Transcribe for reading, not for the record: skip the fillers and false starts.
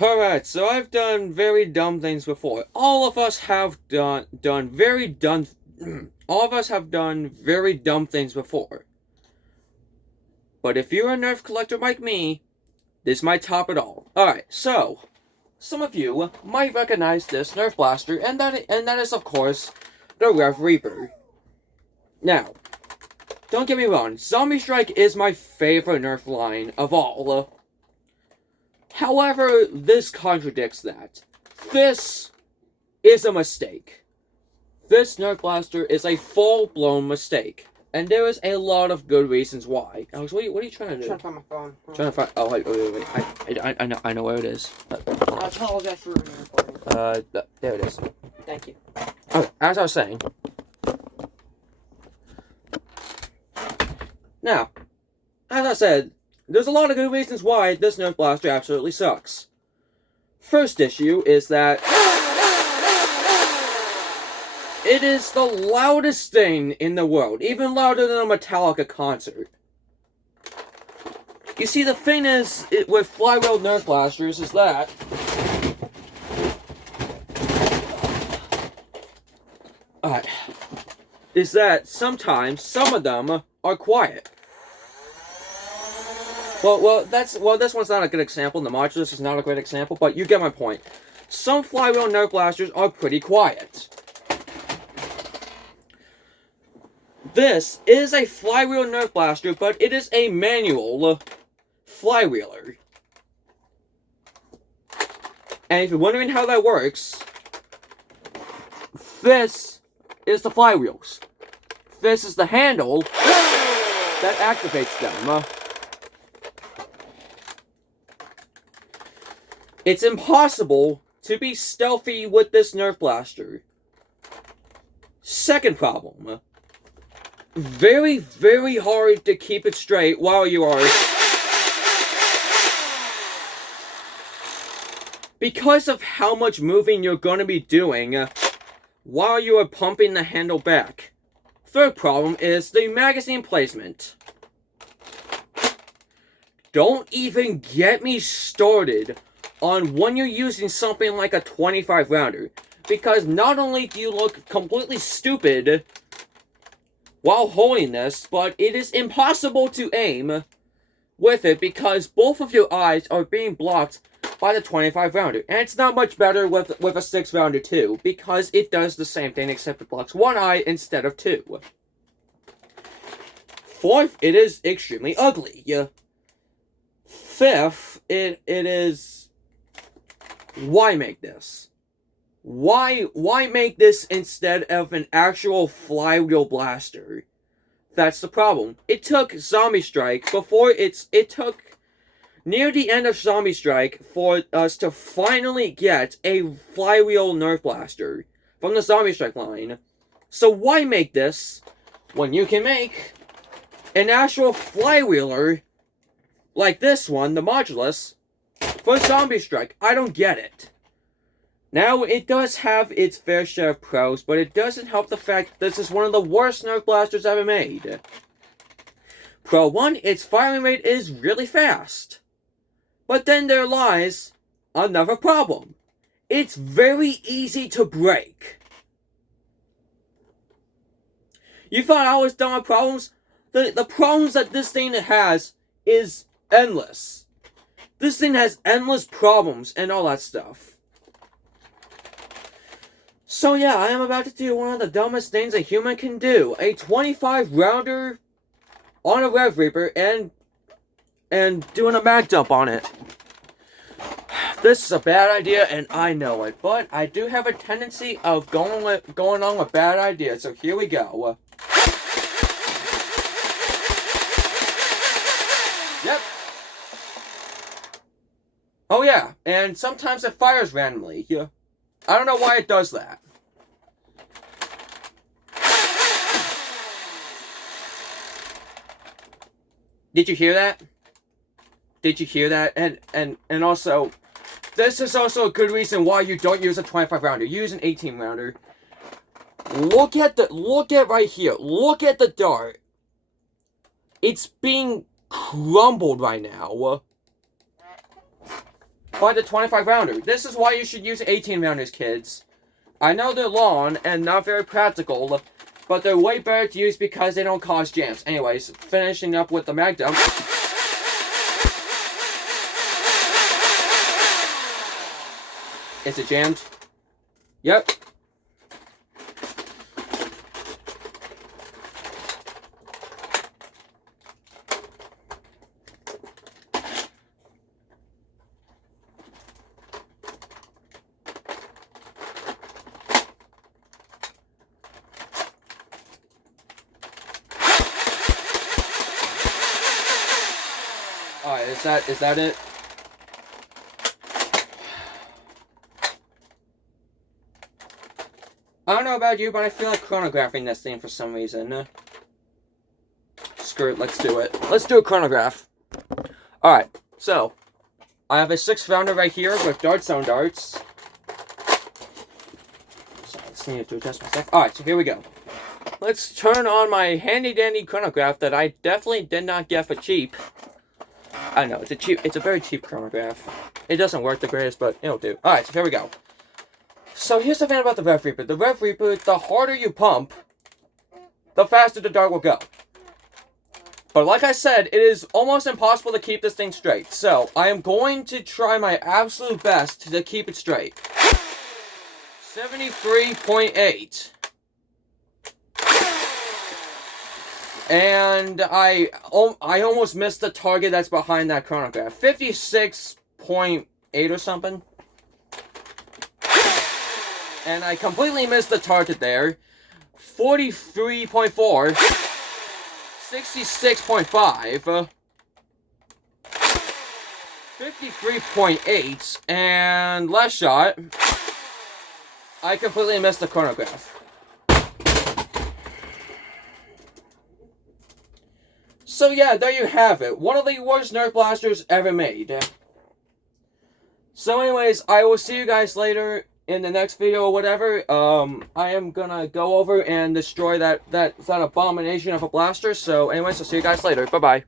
Alright, so I've done very dumb things before. All of us have done very dumb things before. But if you're a Nerf collector like me, this might top it all. Alright, so some of you might recognize this Nerf blaster, and that is of course the revreaper. Now, don't get me wrong, Zombie Strike is my favorite Nerf line of all. However, this contradicts that. This is a mistake. This Nerf blaster is a full-blown mistake. And there is a lot of good reasons why. Alex, what are you trying to do? I'm trying to find my phone. Trying to find... Oh, wait. I know where it is. I apologize for ruining your recording. There it is. Thank you. Okay, as I was saying. Now, as I said, there's a lot of good reasons why this Nerf blaster absolutely sucks. First issue is that it is the loudest thing in the world, even louder than a Metallica concert. You see, the thing is, with flywheel Nerf blasters is that sometimes some of them are quiet. Well, this one's not a good example. The modulus is not a great example, but you get my point. Some flywheel Nerf blasters are pretty quiet. This is a flywheel Nerf blaster, but it is a manual flywheeler. And if you're wondering how that works, this is the flywheels. This is the handle that activates them. It's impossible to be stealthy with this Nerf blaster. Second problem. Very, very hard to keep it straight while you are... Because of how much moving you're going to be doing while you are pumping the handle back. Third problem is the magazine placement. Don't even get me started on when you're using something like a 25 rounder, because not only do you look completely stupid while holding this, but it is impossible to aim with it because both of your eyes are being blocked by the 25 rounder. And it's not much better with a 6 rounder too, because it does the same thing except it blocks one eye instead of two. Fourth, it is extremely ugly. Fifth, it is... Why make this? Why make this instead of an actual flywheel blaster? That's the problem. It took Zombie Strike it took near the end of Zombie Strike for us to finally get a flywheel Nerf blaster from the Zombie Strike line. So why make this when you can make an actual flywheeler like this one, the modulus, for Zombie Strike? I don't get it. Now, it does have its fair share of pros, but it doesn't help the fact that this is one of the worst Nerf blasters ever made. Pro 1, its firing rate is really fast. But then there lies another problem. It's very easy to break. You thought I was done with problems? The problems that this thing has is endless. This thing has endless problems and all that stuff. So yeah, I am about to do one of the dumbest things a human can do. A 25 rounder on a revreaper and doing a mag jump on it. This is a bad idea and I know it, but I do have a tendency of going on with bad ideas, so here we go. Yep. Oh yeah, and sometimes it fires randomly. Yeah. I don't know why it does that. Did you hear that? Did you hear that? And also, this is also a good reason why you don't use a 25 rounder. Use an 18 rounder. Look at right here. Look at the dart. It's being crumbled right now. by the 25 rounder. This is why you should use 18 rounders, kids. I know they're long and not very practical, but they're way better to use because they don't cause jams. Anyways, finishing up with the mag dump. Is it jammed? Yep. Alright, is that it? I don't know about you, but I feel like chronographing this thing for some reason. Screw it, let's do it. Let's do a chronograph. Alright, so I have a 6 rounder right here with darts on darts. Sorry, I just need to adjust myself. Alright, so here we go. Let's turn on my handy dandy chronograph that I definitely did not get for cheap. I know, it's a very cheap chronograph. It doesn't work the greatest, but it'll do. Alright, so here we go. So here's the thing about the revreaper. The revreaper, the harder you pump, the faster the dart will go. But like I said, it is almost impossible to keep this thing straight. So I am going to try my absolute best to keep it straight. 73.8. And I almost missed the target that's behind that chronograph. 56.8 or something. And I completely missed the target there. 43.4. 66.5. 53.8. And last shot, I completely missed the chronograph. So yeah, there you have it. One of the worst Nerf blasters ever made. So anyways, I will see you guys later in the next video or whatever. I am gonna go over and destroy that abomination of a blaster. So anyways, I'll see you guys later. Bye-bye.